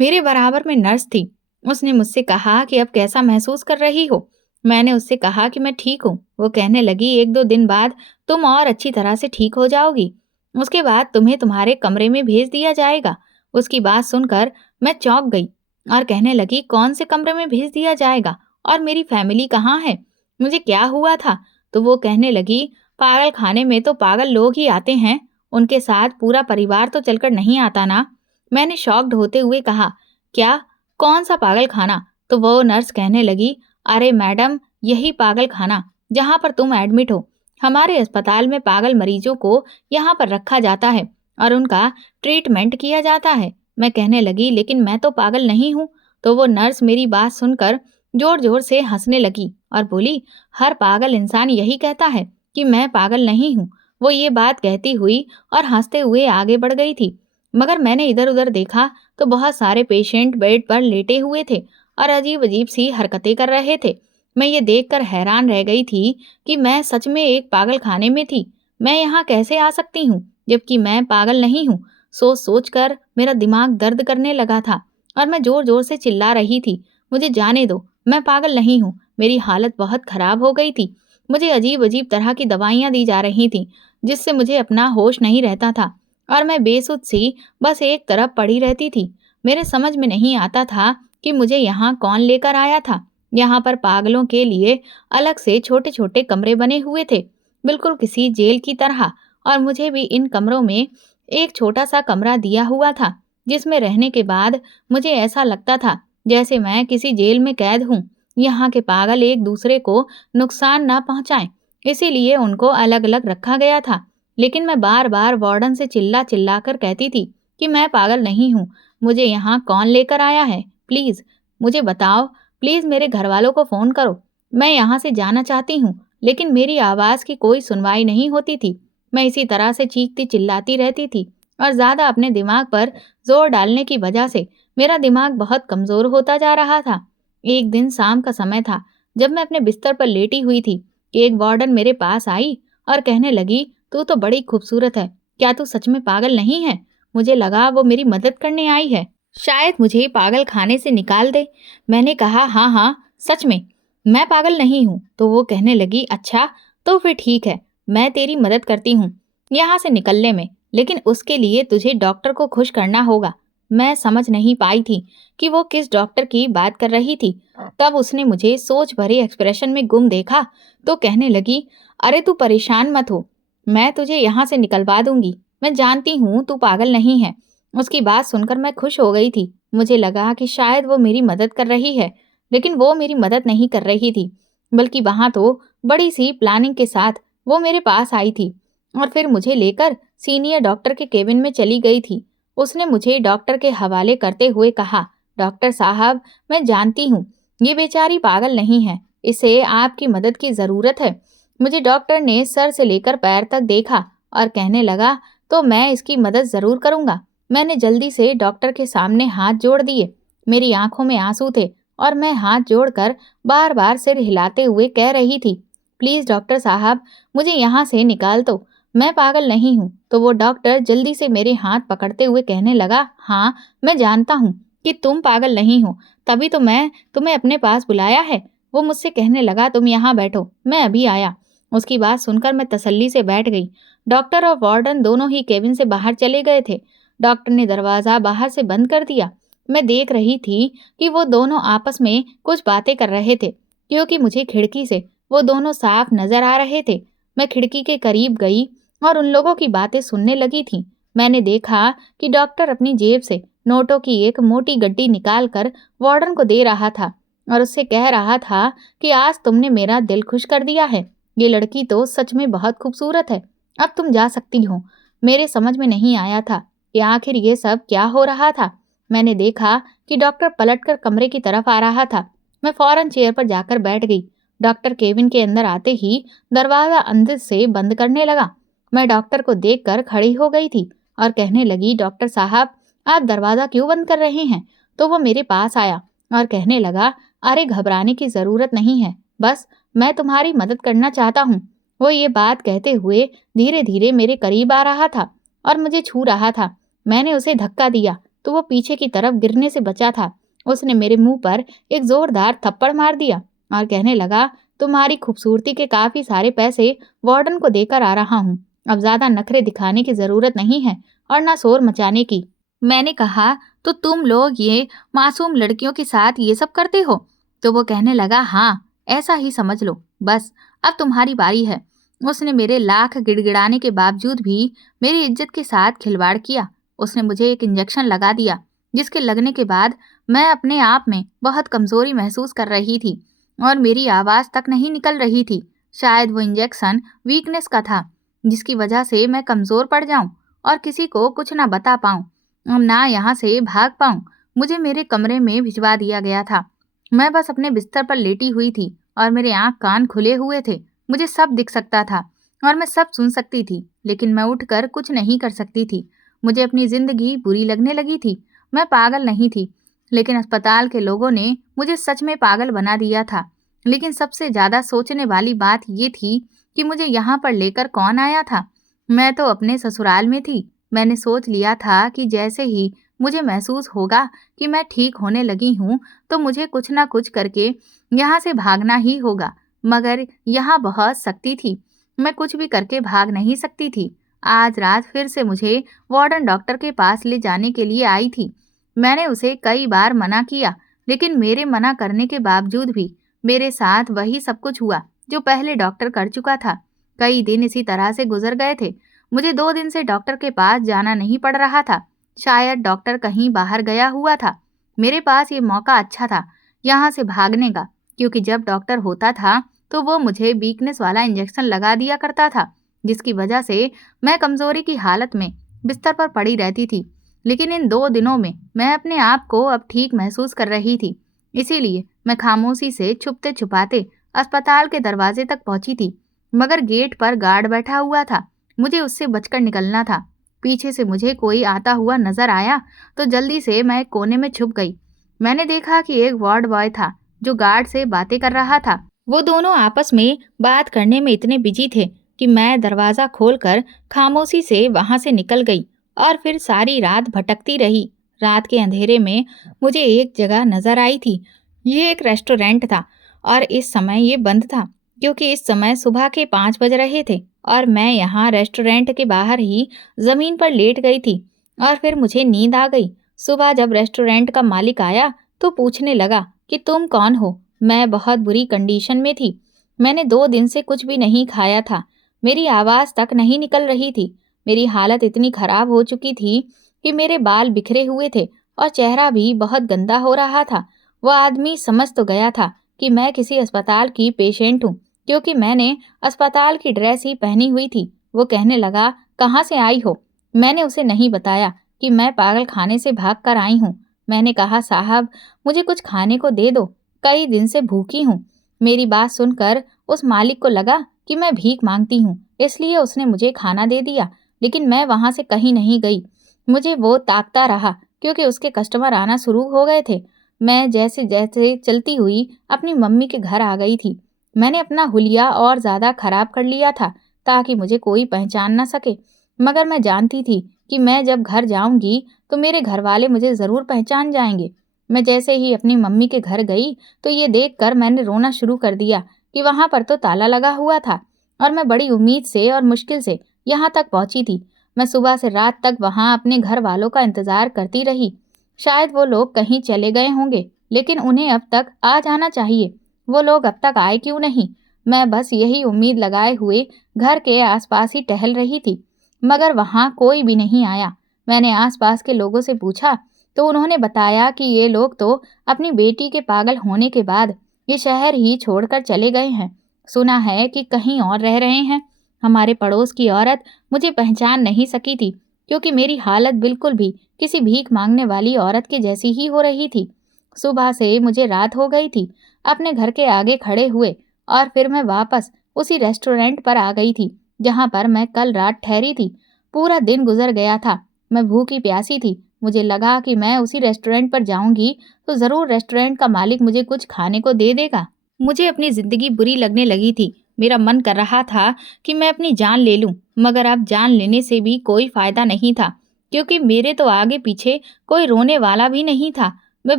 मेरे बराबर में नर्स थी। उसने मुझसे कहा कि अब कैसा महसूस कर रही हो? मैंने उससे कहा कि मैं ठीक हूँ। वो कहने लगी, 1-2 दिन बाद तुम और अच्छी तरह से ठीक हो जाओगी। उसके बाद तुम्हें तुम्हारे कमरे में भेज दिया जाएगा। उसकी बात सुनकर मैं चौंक गई और कहने लगी, कौन से कमरे में भेज दिया जाएगा और मेरी फैमिली कहाँ है? मुझे क्या हुआ था? तो वो कहने लगी, पागल खाने में तो पागल लोग ही आते हैं, उनके साथ पूरा परिवार तो चलकर नहीं आता ना। मैंने शॉक्ड होते हुए कहा, क्या? कौन सा पागल खाना? तो वो नर्स कहने लगी, अरे मैडम, यही पागल खाना जहाँ पर तुम एडमिट हो। हमारे अस्पताल में पागल मरीजों को यहाँ पर रखा जाता है और उनका ट्रीटमेंट किया जाता है। मैं कहने लगी, लेकिन मैं तो पागल नहीं हूँ। तो वो नर्स मेरी बात सुनकर जोर जोर से हंसने लगी और बोली, हर पागल इंसान यही कहता है कि मैं पागल नहीं हूँ। वो ये बात कहती हुई और हंसते हुए आगे बढ़ गई थी। मगर मैंने इधर उधर देखा तो बहुत सारे पेशेंट बेड पर लेटे हुए थे और अजीब अजीब सी हरकतें कर रहे थे। मैं ये देखकर हैरान रह गई थी कि मैं सच में एक पागल खाने में थी। मैं यहाँ कैसे आ सकती हूँ जबकि मैं पागल नहीं हूँ? सोच सोच कर मेरा दिमाग दर्द करने लगा था और मैं जोर जोर से चिल्ला रही थी, मुझे जाने दो, मैं पागल नहीं हूँ। मेरी हालत बहुत खराब हो गई थी। मुझे अजीब-अजीब तरह की दवाइयाँ दी जा रही थीं, जिससे मुझे अपना होश नहीं रहता था और मैं बेसुध सी बस एक तरफ पड़ी रहती थी। मेरे समझ में नहीं आता था कि मुझे यहाँ कौन लेकर आया था। यहाँ पर पागलों के लिए अलग से छोटे-छोटे कमरे बने हुए थे, बिल्कुल किसी जेल की तरह, और मुझे भी इन कमरों में एक छोटा-सा कमरा दिया हुआ था, जिसमें रहने के बाद मुझे ऐसा लगता था जैसे मैं किसी जेल में कैद हूँ। यहाँ के पागल एक दूसरे को नुकसान ना पहुँचाएं, इसीलिए उनको अलग-अलग रखा गया था। लेकिन मैं बार-बार वार्डन से चिल्ला-चिल्ला कर कहती थी कि मैं पागल नहीं हूँ, मुझे यहाँ कौन लेकर आया है? प्लीज़ मुझे बताओ, प्लीज़ मेरे घरवालों को फ़ोन करो। मैं यहाँ से जाना चाहती हूँ, लेकिन मेरी आवाज़ की कोई सुनवाई नहीं होती थी। मैं इसी तरह से चीखती-चिल्लाती रहती थी और ज़्यादा अपने दिमाग पर ज़ोर डालने की वजह से मेरा दिमाग बहुत कमज़ोर होता जा रहा था। एक दिन शाम का समय था, जब मैं अपने बिस्तर पर लेटी हुई थी कि एक वार्डन मेरे पास आई और कहने लगी, तू तो बड़ी खूबसूरत है, क्या तू सच में पागल नहीं है? मुझे लगा वो मेरी मदद करने आई है, शायद मुझे पागल खाने से निकाल दे। मैंने कहा, हाँ हाँ, सच में मैं पागल नहीं हूँ। तो वो कहने लगी, अच्छा तो फिर ठीक है, मैं तेरी मदद करती हूँ यहाँ से निकलने में, लेकिन उसके लिए तुझे डॉक्टर को खुश करना होगा। मैं समझ नहीं पाई थी कि वो किस डॉक्टर की बात कर रही थी। तब उसने मुझे सोच भरे एक्सप्रेशन में गुम देखा तो कहने लगी, अरे तू परेशान मत हो, मैं तुझे यहाँ से निकलवा दूंगी, मैं जानती हूँ तू पागल नहीं है। उसकी बात सुनकर मैं खुश हो गई थी। मुझे लगा कि शायद वो मेरी मदद कर रही है, लेकिन वो मेरी मदद नहीं कर रही थी, बल्कि वहां तो बड़ी सी प्लानिंग के साथ वो मेरे पास आई थी और फिर मुझे लेकर सीनियर डॉक्टर के केबिन में चली गई थी। उसने मुझे डॉक्टर के हवाले करते हुए कहा, डॉक्टर साहब, मैं जानती हूँ ये बेचारी पागल नहीं है, इसे आपकी मदद की ज़रूरत है। मुझे डॉक्टर ने सर से लेकर पैर तक देखा और कहने लगा, तो मैं इसकी मदद ज़रूर करूँगा। मैंने जल्दी से डॉक्टर के सामने हाथ जोड़ दिए। मेरी आंखों में आंसू थे और मैं हाथ जोड़कर बार-बार सिर हिलाते हुए कह रही थी, प्लीज़ डॉक्टर साहब, मुझे यहाँ से निकाल दो, मैं पागल नहीं हूँ। तो वो डॉक्टर जल्दी से मेरे हाथ पकड़ते हुए कहने लगा, हाँ, मैं जानता हूँ कि तुम पागल नहीं हो, तभी तो मैं तुम्हें अपने पास बुलाया है। वो मुझसे कहने लगा, तुम यहाँ बैठो, मैं अभी आया। उसकी बात सुनकर मैं तसल्ली से बैठ गई। डॉक्टर और वार्डन दोनों ही केबिन से बाहर चले गए थे। डॉक्टर ने दरवाज़ा बाहर से बंद कर दिया। मैं देख रही थी कि वो दोनों आपस में कुछ बातें कर रहे थे, क्योंकि मुझे खिड़की से वो दोनों साफ नजर आ रहे थे। मैं खिड़की के करीब गई और उन लोगों की बातें सुनने लगी थी। मैंने देखा कि डॉक्टर अपनी जेब से नोटों की एक मोटी गड्डी निकाल कर वार्डन को दे रहा था और उससे कह रहा था कि आज तुमने मेरा दिल खुश कर दिया है। ये लड़की तो सच में बहुत खूबसूरत है, अब तुम जा सकती हो। मेरे समझ में नहीं आया था कि आखिर ये सब क्या हो रहा था। मैंने देखा कि डॉक्टर पलटकर कमरे की तरफ आ रहा था। मैं फौरन चेयर पर जाकर बैठ गई। डॉक्टर केबिन के अंदर आते ही दरवाजा अंदर से बंद करने लगा। मैं डॉक्टर को देखकर खड़ी हो गई थी और कहने लगी, डॉक्टर साहब, आप दरवाजा क्यों बंद कर रहे हैं? तो वो मेरे पास आया और कहने लगा, अरे घबराने की जरूरत नहीं है, बस मैं तुम्हारी मदद करना चाहता हूँ। वो ये बात कहते हुए धीरे धीरे मेरे करीब आ रहा था और मुझे छू रहा था। मैंने उसे धक्का दिया तो वो पीछे की तरफ गिरने से बचा था। उसने मेरे मुंह पर एक जोरदार थप्पड़ मार दिया और कहने लगा, तुम्हारी खूबसूरती के काफी सारे पैसे वार्डन को देकर आ रहा हूँ, अब ज्यादा नखरे दिखाने की जरूरत नहीं है और ना शोर मचाने की। मैंने कहा, तो तुम लोग ये मासूम लड़कियों के साथ ये सब करते हो? तो वो कहने लगा, हाँ, ऐसा ही समझ लो, बस अब तुम्हारी बारी है। उसने मेरे लाख गिड़गिड़ाने के बावजूद भी मेरी इज्जत के साथ खिलवाड़ किया। उसने मुझे एक इंजेक्शन लगा दिया, जिसके लगने के बाद मैं अपने आप में बहुत कमजोरी महसूस कर रही थी और मेरी आवाज तक नहीं निकल रही थी। शायद वो इंजेक्शन वीकनेस का था, जिसकी वजह से मैं कमजोर पड़ जाऊं और किसी को कुछ ना बता पाऊं, अब ना यहाँ से भाग पाऊं। मुझे मेरे कमरे में भिजवा दिया गया था। मैं बस अपने बिस्तर पर लेटी हुई थी और मेरे आंख कान खुले हुए थे। मुझे सब दिख सकता था और मैं सब सुन सकती थी, लेकिन मैं उठकर कुछ नहीं कर सकती थी। मुझे अपनी जिंदगी बुरी लगने लगी थी। मैं पागल नहीं थी, लेकिन अस्पताल के लोगों ने मुझे सच में पागल बना दिया था। लेकिन सबसे ज्यादा सोचने वाली बात ये थी कि मुझे यहाँ पर लेकर कौन आया था। मैं तो अपने ससुराल में थी। मैंने सोच लिया था कि जैसे ही मुझे महसूस होगा कि मैं ठीक होने लगी हूँ, तो मुझे कुछ ना कुछ करके यहाँ से भागना ही होगा। मगर यहाँ बहुत सख्ती थी, मैं कुछ भी करके भाग नहीं सकती थी। आज रात फिर से मुझे वार्डन डॉक्टर के पास ले जाने के लिए आई थी। मैंने उसे कई बार मना किया, लेकिन मेरे मना करने के बावजूद भी मेरे साथ वही सब कुछ हुआ जो पहले डॉक्टर कर चुका था। कई दिन इसी तरह से गुजर गए थे। मुझे 2 दिन से डॉक्टर के पास जाना नहीं पड़ रहा था। शायद डॉक्टर कहीं बाहर गया हुआ था। मेरे पास ये मौका अच्छा था यहाँ से भागने का, क्योंकि जब डॉक्टर होता था तो वो मुझे वीकनेस वाला इंजेक्शन लगा दिया करता था, जिसकी वजह से मैं कमजोरी की हालत में बिस्तर पर पड़ी रहती थी। लेकिन इन 2 दिनों में मैं अपने आप को अब ठीक महसूस कर रही थी। इसीलिए मैं खामोशी से छुपते छुपाते अस्पताल के दरवाजे तक पहुंची थी, मगर गेट पर गार्ड बैठा हुआ था। मुझे उससे बचकर निकलना था। पीछे से मुझे कोई आता हुआ नजर आया तो जल्दी से मैं एक कोने में छुप गई। मैंने देखा कि एक वार्ड बॉय था जो गार्ड से बातें कर रहा था। वो दोनों आपस में बात करने में इतने बिजी थे कि मैं दरवाजा खोलकर खामोशी से वहां से निकल गई और फिर सारी रात भटकती रही। रात के अंधेरे में मुझे एक जगह नजर आई थी। ये एक रेस्टोरेंट था और इस समय ये बंद था, क्योंकि इस समय सुबह के 5 बज रहे थे और मैं यहाँ रेस्टोरेंट के बाहर ही जमीन पर लेट गई थी और फिर मुझे नींद आ गई। सुबह जब रेस्टोरेंट का मालिक आया तो पूछने लगा कि तुम कौन हो। मैं बहुत बुरी कंडीशन में थी। मैंने 2 दिन से कुछ भी नहीं खाया था। मेरी आवाज तक नहीं निकल रही थी। मेरी हालत इतनी खराब हो चुकी थी कि मेरे बाल बिखरे हुए थे और चेहरा भी बहुत गंदा हो रहा था। वो आदमी समझ तो गया था कि मैं किसी अस्पताल की पेशेंट हूँ, क्योंकि मैंने अस्पताल की ड्रेस ही पहनी हुई थी। वो कहने लगा, कहाँ से आई हो? मैंने उसे नहीं बताया कि मैं पागल खाने से भाग कर आई हूँ। मैंने कहा, साहब मुझे कुछ खाने को दे दो, कई दिन से भूखी हूँ। मेरी बात सुनकर उस मालिक को लगा कि मैं भीख मांगती हूँ, इसलिए उसने मुझे खाना दे दिया। लेकिन मैं वहां से कहीं नहीं गई। मुझे वो ताकता रहा, क्योंकि उसके कस्टमर आना शुरू हो गए थे। मैं जैसे जैसे चलती हुई अपनी मम्मी के घर आ गई थी। मैंने अपना हुलिया और ज्यादा खराब कर लिया था ताकि मुझे कोई पहचान ना सके। मगर मैं जानती थी कि मैं जब घर जाऊंगी तो मेरे घर वाले मुझे जरूर पहचान जाएंगे। मैं जैसे ही अपनी मम्मी के घर गई तो ये देखकर मैंने रोना शुरू कर दिया कि वहां पर तो ताला लगा हुआ था और मैं बड़ी उम्मीद से और मुश्किल से यहाँ तक पहुंची थी। मैं सुबह से रात तक वहां अपने घर वालों का इंतजार करती रही। शायद वो लोग कहीं चले गए होंगे, लेकिन उन्हें अब तक आ जाना चाहिए। वो लोग अब तक आए क्यों नहीं? मैं बस यही उम्मीद लगाए हुए घर के आसपास ही टहल रही थी, मगर वहां कोई भी नहीं आया। मैंने आसपास के लोगों से पूछा तो उन्होंने बताया कि ये लोग तो अपनी बेटी के पागल होने के बाद ये शहर ही छोड़कर चले गए हैं। सुना है कि कहीं और रह रहे हैं। हमारे पड़ोस की औरत मुझे पहचान नहीं सकी थी, क्योंकि मेरी हालत बिल्कुल भी किसी भीख मांगने वाली औरत के जैसी ही हो रही थी। सुबह से मुझे रात हो गई थी अपने घर के आगे खड़े हुए, और फिर मैं वापस उसी रेस्टोरेंट पर आ गई थी जहां पर मैं कल रात ठहरी थी। पूरा दिन गुजर गया था। मैं भूखी प्यासी थी। मुझे लगा कि मैं उसी रेस्टोरेंट पर जाऊंगी तो जरूर रेस्टोरेंट का मालिक मुझे कुछ खाने को दे देगा। मुझे अपनी जिंदगी बुरी लगने लगी थी। मेरा मन कर रहा था कि मैं अपनी जान ले लूं, मगर अब जान लेने से भी कोई फायदा नहीं था, क्योंकि मेरे तो आगे पीछे कोई रोने वाला भी नहीं था। मैं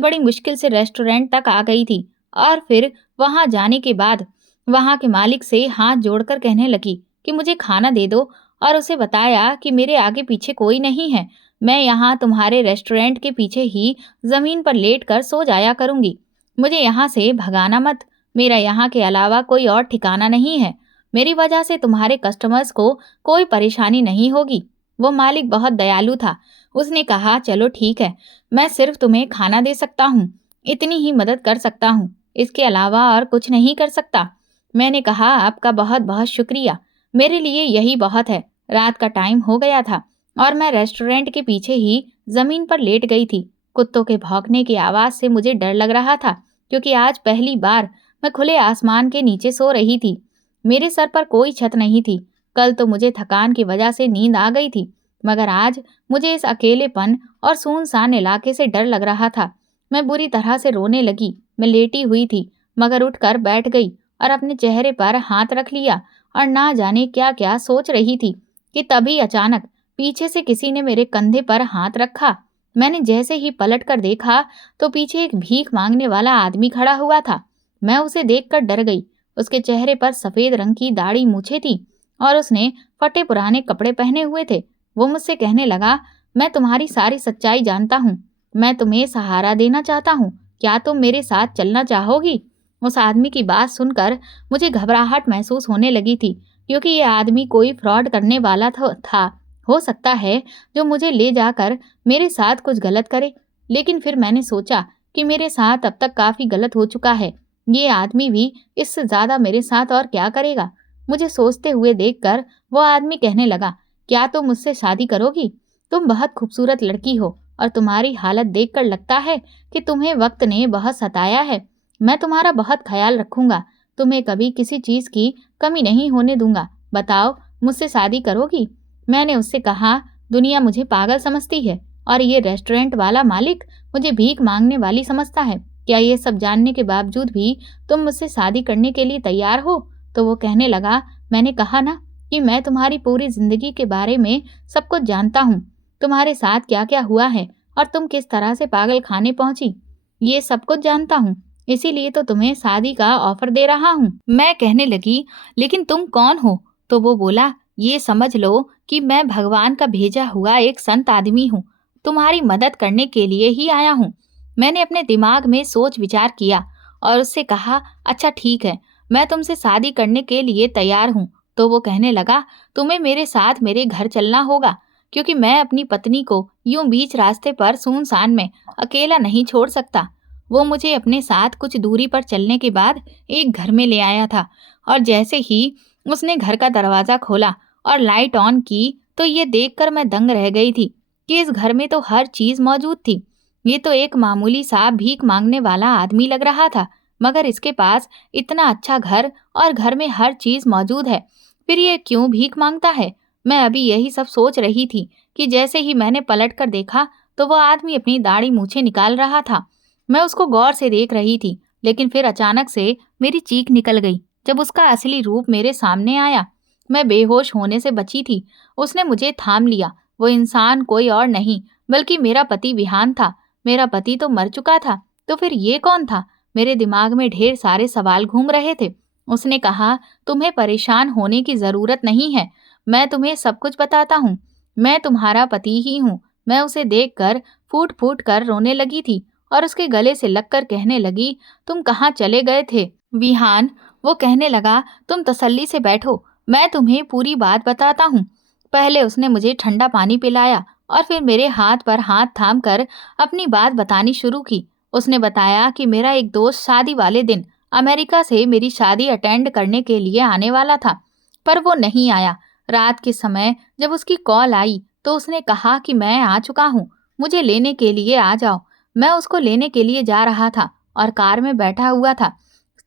बड़ी मुश्किल से रेस्टोरेंट तक आ गई थी और फिर वहां जाने के बाद वहां के मालिक से हाथ जोड़कर कहने लगी कि मुझे खाना दे दो, और उसे बताया कि मेरे आगे पीछे कोई नहीं है। मैं यहाँ तुम्हारे रेस्टोरेंट के पीछे ही जमीन पर लेट कर सो जाया करूंगी। मुझे यहाँ से भगाना मत। मेरा यहाँ के अलावा कोई और ठिकाना नहीं है। मेरी वजह से तुम्हारे कस्टमर्स को कोई परेशानी नहीं होगी। वो मालिक बहुत दयालु था। उसने कहा, चलो ठीक है, मैं सिर्फ तुम्हें खाना दे सकता हूँ, इतनी ही मदद कर सकता हूँ, इसके अलावा और कुछ नहीं कर सकता। मैंने कहा, आपका बहुत बहुत शुक्रिया, मेरे लिए यही बहुत है। रात का टाइम हो गया था और मैं रेस्टोरेंट के पीछे ही जमीन पर लेट गई थी। कुत्तों के भौंकने की आवाज से मुझे डर लग रहा था, क्योंकि आज पहली बार मैं खुले आसमान के नीचे सो रही थी। मेरे सर पर कोई छत नहीं थी। कल तो मुझे थकान की वजह से नींद आ गई थी, मगर आज मुझे इस अकेलेपन और सुनसान इलाके से डर लग रहा था। मैं बुरी तरह से रोने लगी। मैं लेटी हुई थी, मगर उठकर बैठ गई और अपने चेहरे पर हाथ रख लिया और ना जाने क्या क्या सोच रही थी कि तभी अचानक पीछे से किसी ने मेरे कंधे पर हाथ रखा। मैंने जैसे ही पलट कर देखा तो पीछे एक भीख मांगने वाला आदमी खड़ा हुआ था। मैं उसे देखकर डर गई। उसके चेहरे पर सफेद रंग की दाढ़ी मूछें थी और उसने फटे पुराने कपड़े पहने हुए थे। वो मुझसे कहने लगा, मैं तुम्हारी सारी सच्चाई जानता हूँ। मैं तुम्हें सहारा देना चाहता हूँ। क्या तुम मेरे साथ चलना चाहोगी? उस आदमी की बात सुनकर मुझे घबराहट महसूस होने लगी थी, क्योंकि ये आदमी कोई फ्रॉड करने वाला था। हो सकता है जो मुझे ले जाकर मेरे साथ कुछ गलत करे। लेकिन फिर मैंने सोचा कि मेरे साथ अब तक काफी गलत हो चुका है। ये आदमी भी इससे ज्यादा मेरे साथ और क्या करेगा? मुझे सोचते हुए देखकर वो आदमी कहने लगा, क्या तुम मुझसे शादी करोगी? तुम बहुत खूबसूरत लड़की हो और तुम्हारी हालत देखकर लगता है कि तुम्हें वक्त ने बहुत सताया है। मैं तुम्हारा बहुत ख्याल रखूंगा। तुम्हें कभी किसी चीज की कमी नहीं होने दूंगा। बताओ, मुझसे शादी करोगी? मैंने उससे कहा, दुनिया मुझे पागल समझती है और ये रेस्टोरेंट वाला मालिक मुझे भीख मांगने वाली समझता है। क्या ये सब जानने के बावजूद भी तुम मुझसे शादी करने के लिए तैयार हो? तो वो कहने लगा, मैंने कहा ना कि मैं तुम्हारी पूरी जिंदगी के बारे में सब कुछ जानता हूँ। तुम्हारे साथ क्या क्या हुआ है और तुम किस तरह से पागल खाने पहुंची, ये सब कुछ जानता हूँ। इसीलिए तो तुम्हें शादी का ऑफर दे रहा हूँ। मैं कहने लगी, लेकिन तुम कौन हो? तो वो बोला, ये समझ लो कि मैं भगवान का भेजा हुआ एक संत आदमी हूँ। तुम्हारी मदद करने के लिए ही आया हूँ। मैंने अपने दिमाग में सोच विचार किया और उससे कहा, अच्छा ठीक है, मैं तुमसे शादी करने के लिए तैयार हूँ। तो वो कहने लगा, तुम्हें मेरे साथ मेरे घर चलना होगा, क्योंकि मैं अपनी पत्नी को यूं बीच रास्ते पर सुनसान में अकेला नहीं छोड़ सकता। वो मुझे अपने साथ कुछ दूरी पर चलने के बाद एक घर में ले आया था और जैसे ही उसने घर का दरवाजा खोला और लाइट ऑन की तो ये देखकर मैं दंग रह गई थी कि इस घर में तो हर चीज मौजूद थी। ये तो एक मामूली सा भीख मांगने वाला आदमी लग रहा था, मगर इसके पास इतना अच्छा घर और घर में हर चीज मौजूद है। फिर ये क्यों भीख मांगता है? मैं अभी यही सब सोच रही थी कि जैसे ही मैंने पलट कर देखा तो वो आदमी अपनी दाढ़ी मूछें निकाल रहा था। मैं उसको गौर से देख रही थी, लेकिन फिर अचानक से मेरी चीख निकल गई जब उसका असली रूप मेरे सामने आया। मैं बेहोश होने से बची थी। उसने मुझे थाम लिया। वो इंसान कोई और नहीं बल्कि मेरा पति विहान था। मेरा पति तो मर चुका था, तो फिर ये कौन था? मेरे दिमाग में ढेर सारे सवाल घूम रहे थे। उसने कहा, तुम्हें परेशान होने की जरूरत नहीं है, मैं तुम्हें सब कुछ बताता हूँ। मैं तुम्हारा पति ही हूँ। मैं उसे देखकर फूट फूट कर रोने लगी थी और उसके गले से लगकर कहने लगी, तुम कहाँ चले गए थे विहान? वो कहने लगा, तुम तसल्ली से बैठो, मैं तुम्हें पूरी बात बताता हूँ। पहले उसने मुझे ठंडा पानी पिलाया और फिर मेरे हाथ पर हाथ थाम कर अपनी बात बतानी शुरू की। उसने बताया कि मेरा एक दोस्त शादी वाले दिन अमेरिका से मेरी शादी अटेंड करने के लिए आने वाला था, पर वो नहीं आया। रात के समय जब उसकी कॉल आई तो उसने कहा कि मैं आ चुका हूँ, मुझे लेने के लिए आ जाओ। मैं उसको लेने के लिए जा रहा था और कार में बैठा हुआ था।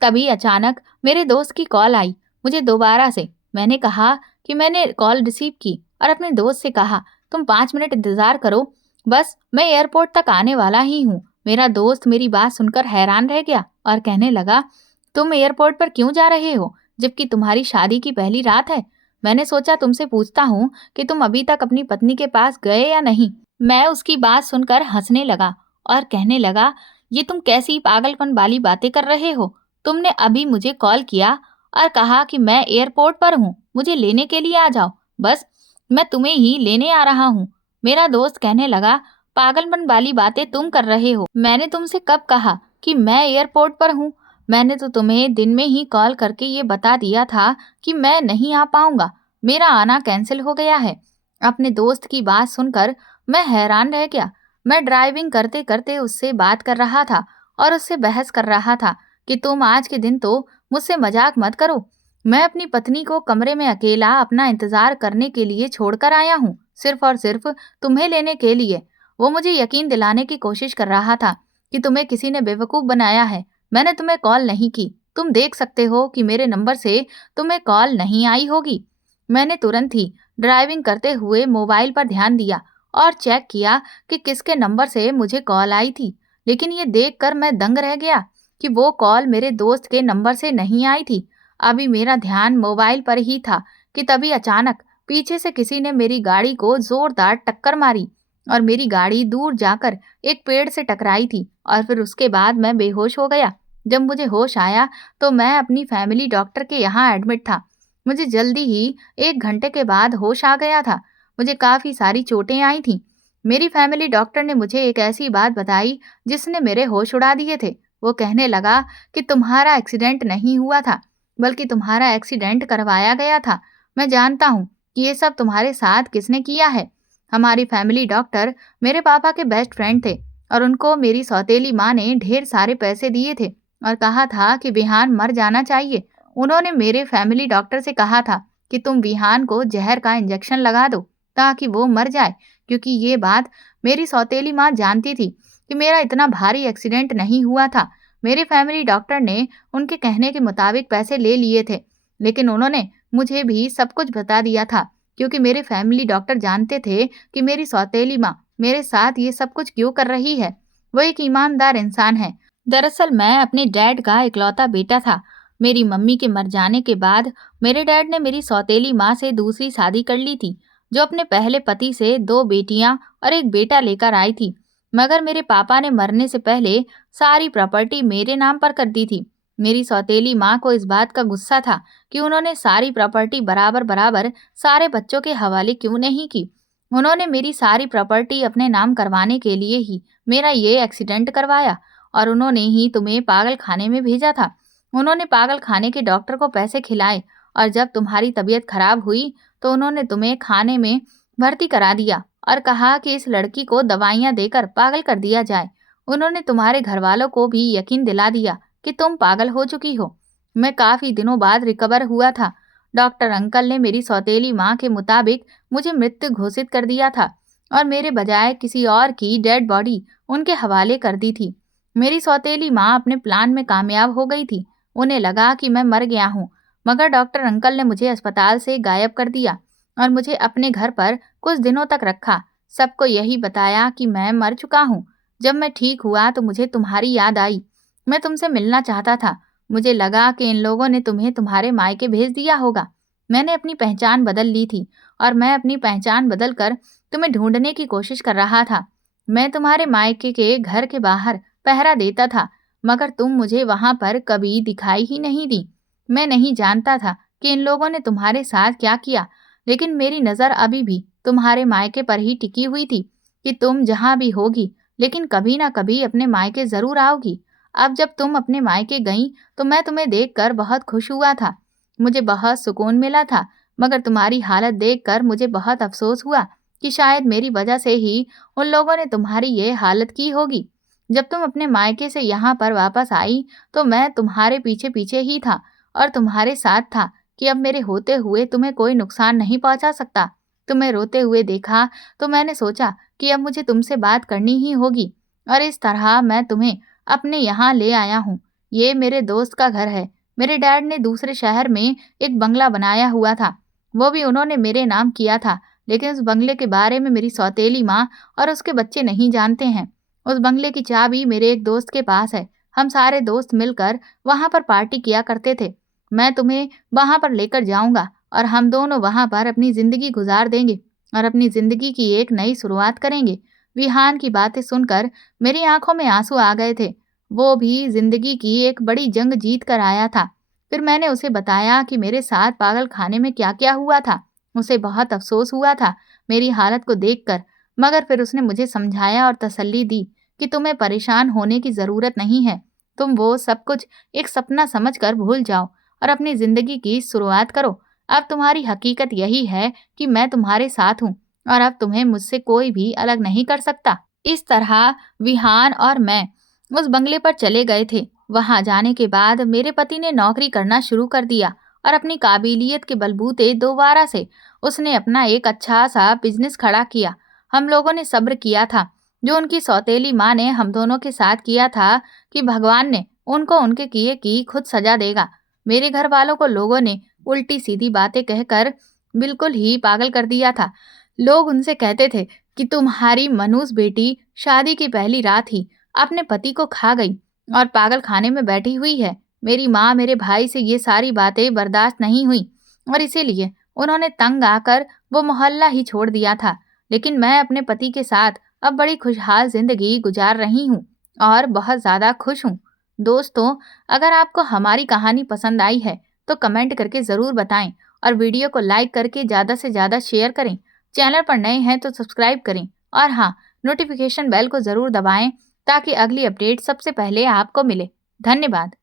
तभी अचानक मेरे दोस्त की कॉल आई मुझे दोबारा से। मैंने कहा कि मैंने कॉल रिसीव की और अपने दोस्त से कहा, तुम 5 मिनट इंतजार करो, बस मैं एयरपोर्ट तक आने वाला ही हूँ। मेरा दोस्त मेरी बात सुनकर हैरान रह गया और कहने लगा, तुम एयरपोर्ट पर क्यों जा रहे हो जबकि तुम्हारी शादी की पहली रात है? मैंने सोचा तुमसे पूछता हूँ कि तुम अभी तक अपनी पत्नी के पास गए या नहीं। मैं उसकी बात सुनकर हंसने लगा और कहने लगा, ये तुम कैसी पागलपन वाली बातें कर रहे हो? तुमने अभी मुझे कॉल किया और कहा कि मैं एयरपोर्ट पर हूँ, मुझे लेने के लिए आ जाओ। बस मैं तुम्हें ही लेने आ रहा हूँ। मेरा दोस्त कहने लगा, पागलपन वाली बातें तुम कर रहे हो। मैंने तुमसे कब कहा कि मैं एयरपोर्ट पर हूँ? मैंने तो तुम्हें दिन में ही कॉल करके ये बता दिया था कि मैं नहीं आ पाऊंगा, मेरा आना कैंसिल हो गया है। अपने दोस्त की बात सुनकर मैं हैरान रह गया। मैं ड्राइविंग करते करते उससे बात कर रहा था और उससे बहस कर रहा था कि तुम आज के दिन तो मुझसे मजाक मत करो। मैं अपनी पत्नी को कमरे में अकेला अपना इंतजार करने के लिए छोड़कर आया हूँ, सिर्फ और सिर्फ तुम्हें लेने के लिए। वो मुझे यकीन दिलाने की कोशिश कर रहा था कि तुम्हें किसी ने बेवकूफ बनाया है। मैंने तुम्हें कॉल नहीं की। तुम देख सकते हो कि मेरे नंबर से तुम्हें कॉल नहीं आई होगी। मैंने तुरंत ही ड्राइविंग करते हुए मोबाइल पर ध्यान दिया और चेक किया कि किसके नंबर से मुझे कॉल आई थी, लेकिन ये देखकर मैं दंग रह गया कि वो कॉल मेरे दोस्त के नंबर से नहीं आई थी। अभी मेरा ध्यान मोबाइल पर ही था कि तभी अचानक पीछे से किसी ने मेरी गाड़ी को जोरदार टक्कर मारी और मेरी गाड़ी दूर जाकर एक पेड़ से टकराई थी और फिर उसके बाद मैं बेहोश हो गया। जब मुझे होश आया तो मैं अपनी फैमिली डॉक्टर के यहाँ एडमिट था। मुझे जल्दी ही 1 घंटे के बाद होश आ गया था। मुझे काफ़ी सारी चोटें आई थीं। मेरी फैमिली डॉक्टर ने मुझे एक ऐसी बात बताई जिसने मेरे होश उड़ा दिए थे। वो कहने लगा कि तुम्हारा एक्सीडेंट नहीं हुआ था, बल्कि तुम्हारा एक्सीडेंट करवाया गया था। मैं जानता हूँ कि ये सब तुम्हारे साथ किसने किया है। हमारी फैमिली डॉक्टर मेरे पापा के बेस्ट फ्रेंड थे और उनको मेरी सौतेली माँ ने ढेर सारे पैसे दिए थे और कहा था कि विहान मर जाना चाहिए। उन्होंने मेरे फैमिली डॉक्टर से कहा था कि तुम विहान को जहर का इंजेक्शन लगा दो ताकि वो मर जाए, क्योंकि ये बात मेरी सौतेली माँ जानती थी कि मेरा इतना भारी एक्सीडेंट नहीं हुआ था। मेरे फैमिली डॉक्टर ने उनके कहने के मुताबिक पैसे ले लिए थे, लेकिन उन्होंने मुझे भी सब कुछ बता दिया था, क्योंकि मेरे फैमिली डॉक्टर जानते थे कि मेरी सौतेली माँ मेरे साथ ये सब कुछ क्यों कर रही है। वो एक ईमानदार इंसान है। दरअसल मैं अपने डैड का इकलौता बेटा था। मेरी मम्मी के मर जाने के बाद मेरे डैड ने मेरी सौतेली माँ से दूसरी शादी कर ली थी, जो अपने पहले पति से 2 बेटियां और एक बेटा लेकर आई थी। मगर मेरे पापा ने मरने से पहले सारी प्रॉपर्टी मेरे नाम पर कर दी थी। मेरी सौतेली माँ को इस बात का गुस्सा था कि उन्होंने सारी प्रॉपर्टी बराबर बराबर सारे बच्चों के हवाले क्यों नहीं की। उन्होंने मेरी सारी प्रॉपर्टी अपने नाम करवाने के लिए ही मेरा ये एक्सीडेंट करवाया और उन्होंने ही तुम्हें पागल खाने में भेजा था। उन्होंने पागल खाने के डॉक्टर को पैसे खिलाए और जब तुम्हारी तबीयत खराब हुई तो उन्होंने तुम्हें खाने में भर्ती करा दिया और कहा कि इस लड़की को दवाइयाँ देकर पागल कर दिया जाए। उन्होंने तुम्हारे घर वालों को भी यकीन दिला दिया कि तुम पागल हो चुकी हो। मैं काफ़ी दिनों बाद रिकवर हुआ था। डॉक्टर अंकल ने मेरी सौतेली माँ के मुताबिक मुझे मृत घोषित कर दिया था और मेरे बजाय किसी और की डेड बॉडी उनके हवाले कर दी थी। मेरी सौतेली माँ अपने प्लान में कामयाब हो गई थी। उन्हें लगा कि मैं मर गया हूँ, मगर डॉक्टर अंकल ने मुझे अस्पताल से गायब कर दिया और मुझे अपने घर पर कुछ दिनों तक रखा। सबको यही बताया कि मैं मर चुका हूँ। जब मैं ठीक हुआ तो मुझे तुम्हारी याद आई। मैं तुमसे मिलना चाहता था। मुझे लगा कि इन लोगों ने तुम्हें तुम्हारे मायके भेज दिया होगा। मैंने अपनी पहचान बदल ली थी और मैं अपनी पहचान बदल कर तुम्हें ढूंढने की कोशिश कर रहा था। मैं तुम्हारे मायके के घर के बाहर पहरा देता था, मगर तुम मुझे वहां पर कभी दिखाई ही नहीं दी। मैं नहीं जानता था कि इन लोगों ने तुम्हारे साथ क्या किया, लेकिन मेरी नज़र अभी भी तुम्हारे मायके पर ही टिकी हुई थी कि तुम जहां भी होगी, लेकिन कभी ना कभी अपने मायके ज़रूर आओगी। अब जब तुम अपने मायके गईं, तो मैं तुम्हें देखकर बहुत खुश हुआ था। मुझे बहुत सुकून मिला था, मगर तुम्हारी हालत देखकर मुझे बहुत अफ़सोस हुआ कि शायद मेरी वजह से ही उन लोगों ने तुम्हारी ये हालत की होगी। जब तुम अपने मायके से यहाँ पर वापस आई, तो मैं तुम्हारे पीछे-पीछे ही था और तुम्हारे साथ था कि अब मेरे होते हुए तुम्हें कोई नुकसान नहीं पहुँचा सकता। तुम्हें रोते हुए देखा, तो मैंने सोचा कि अब मुझे तुमसे बात करनी ही होगी और इस तरह मैं तुम्हें अपने यहाँ ले आया हूँ। ये मेरे दोस्त का घर है। मेरे डैड ने दूसरे शहर में एक बंगला बनाया हुआ था। वो भी उन्होंने मेरे नाम किया था, लेकिन उस बंगले के बारे में मेरी सौतेली माँ और उसके बच्चे नहीं जानते हैं। उस बंगले की चाबी मेरे एक दोस्त के पास है। हम सारे दोस्त मिलकर वहाँ पर पार्टी किया करते थे। मैं तुम्हें वहाँ पर लेकर जाऊँगा और हम दोनों वहाँ पर अपनी ज़िंदगी गुजार देंगे और अपनी ज़िंदगी की एक नई शुरुआत करेंगे। विहान की बातें सुनकर मेरी आंखों में आंसू आ गए थे। वो भी ज़िंदगी की एक बड़ी जंग जीत कर आया था। फिर मैंने उसे बताया कि मेरे साथ पागल खाने में क्या-क्या हुआ था। उसे बहुत अफ़सोस हुआ था मेरी हालत को देखकर, मगर फिर उसने मुझे समझाया और तसल्ली दी कि तुम्हें परेशान होने की ज़रूरत नहीं है। तुम वो सब कुछ एक सपना समझकर भूल जाओ और अपनी ज़िंदगी की शुरुआत करो। अब तुम्हारी हकीकत यही है कि मैं तुम्हारे साथ हूँ और अब तुम्हें मुझसे कोई भी अलग नहीं कर सकता। इस तरह विहान और मैं उस बंगले पर चले गए थे। वहां जाने के बाद मेरे पति ने नौकरी करना शुरू कर दिया और अपनी काबिलियत के बलबूते दोबारा से उसने अपना एक अच्छा सा बिजनेस खड़ा किया। हम लोगों ने सब्र किया था, जो उनकी सौतेली माँ ने हम दोनों के साथ किया था, कि भगवान ने उनको उनके किए की खुद सजा देगा। मेरे घर वालों को लोगों ने उल्टी सीधी बातें कहकर बिल्कुल ही पागल कर दिया था। लोग उनसे कहते थे कि तुम्हारी मनूस बेटी शादी की पहली रात ही अपने पति को खा गई और पागल खाने में बैठी हुई है। मेरी माँ मेरे भाई से ये सारी बातें बर्दाश्त नहीं हुई और इसीलिए उन्होंने तंग आकर वो मोहल्ला ही छोड़ दिया था। लेकिन मैं अपने पति के साथ अब बड़ी खुशहाल जिंदगी गुजार रही हूँ और बहुत ज्यादा खुश हूँ। दोस्तों, अगर आपको हमारी कहानी पसंद आई है तो कमेंट करके ज़रूर बताएं और वीडियो को लाइक करके ज़्यादा से ज़्यादा शेयर करें। चैनल पर नए हैं तो सब्सक्राइब करें और हाँ, नोटिफिकेशन बेल को ज़रूर दबाएं ताकि अगली अपडेट सबसे पहले आपको मिले। धन्यवाद।